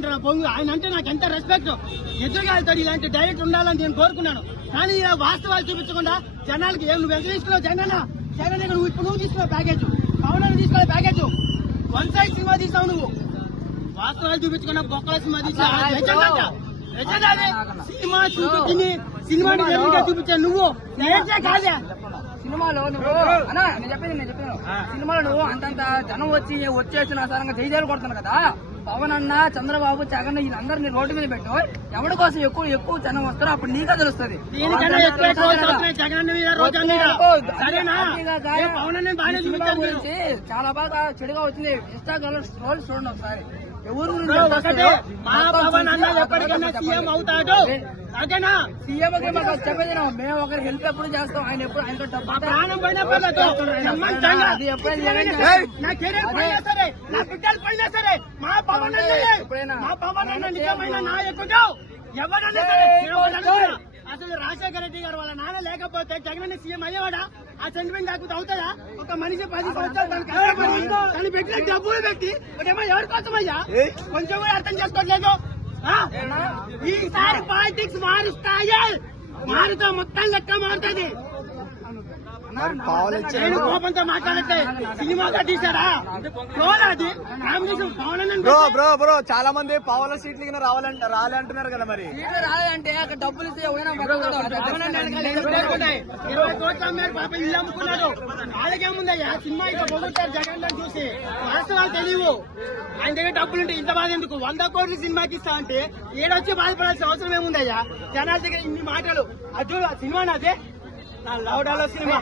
తీసుకుంటారు పొంగు. ఆయన అంటే నాకు ఎంత రెస్పెక్ట్. ఎదురుగా వెళ్తాడు. ఇలాంటి డైరెక్ట్ ఉండాలని నేను కోరుకున్నాను. కానీ ఇలా వాస్తవాలు చూపించకుండా జనాలకి ఏం నువ్వు ఎంత తీసుకున్నావు జగన్ నువ్వు ఇప్పుడు నువ్వు తీసుకున్నావు ప్యాకేజ్, పవన్ తీసుకోవాలి ప్యాకేజ్, వన్ సైడ్ సినిమా తీసావు నువ్వు. వాస్తవాలు చూపించకుండా బొక్కల సినిమా తీసావు. సినిమా చూపించింది సినిమాని చూపించాను నువ్వు కాదా. సినిమాలో నువ్వు అన్నా నేను చెప్పాను సినిమాలో నువ్వు అంతంత జనం వచ్చేసిన సారంగా జైజాలు కొడుతున్నావు కదా. పవన్ అన్న, చంద్రబాబు, జగన్ వీళ్ళందరినీ రోడ్డు మీద పెట్టు. ఎవరి కోసం ఎక్కువ జనం వస్తారో అప్పుడు నీకే తెలుస్తుంది. చాలా బాగా చెడుగా వచ్చింది. ఇన్స్టాగ్రామ్ స్క్రోల్ చూడండి ఒకసారి. ఎవరు సీఎం అవుతాడు సీఎం చెప్పేది మేము ఒకరి హెల్ప్ ఎప్పుడు చేస్తాం. ఆయన ఎప్పుడు ఆయన ప్రాణం పోయినా అది నా కెరీర్ పోయినా సరే, నా బిడ్డలు పోయినా సరే, మా పవన్ నిజమైన నాయకుడు ఎవరన్నా సరే. అసలు రాజశేఖర రెడ్డి గారు వాళ్ళ నాన్న లేకపోతే జగన్ సీఎం అయ్యేవాడా? ఆ సెంటిమెంట్ లేకపోతే అవుతాడా? ఒక మనిషి 10 సంవత్సరాలు తను పెట్టిన డబ్బులు పెట్టి ఒకటేమో ఎవరి కోసం అయ్యా కొంచెం కూడా అర్థం చేసుకోవట్లేదు. ఈసారి పాలిటిక్స్ మారుతా మొత్తం లెక్క మారుతుంది. నేను కోపంతో మాట్లాడట్లే. సినిమా కట్టించాడా అది బ్రో చాలా మంది పావుల సీట్లు రాలే అంటున్నారు కదా. మరి రాలంటే అక్కడ డబ్బులు ఇస్తే 20 కోట్లు అమ్మారు పాప, ఇల్లు అమ్ముకున్నాడు. వాళ్ళకేముందయ్యా సినిమా ఇక పొగుతారు జగన్ చూసి. వాస్తవాలు తెలియవు. ఆయన దగ్గర డబ్బులుంటే ఇంత బాధ ఎందుకు? 100 కోట్లు సినిమాకి ఇస్తా అంటే ఏడొచ్చి బాధపడాల్సిన అవసరం ఏముందయ్యా? జనాల దగ్గర ఇన్ని మాటలు. అది సినిమా నాదే, నా లౌడాలో సినిమా.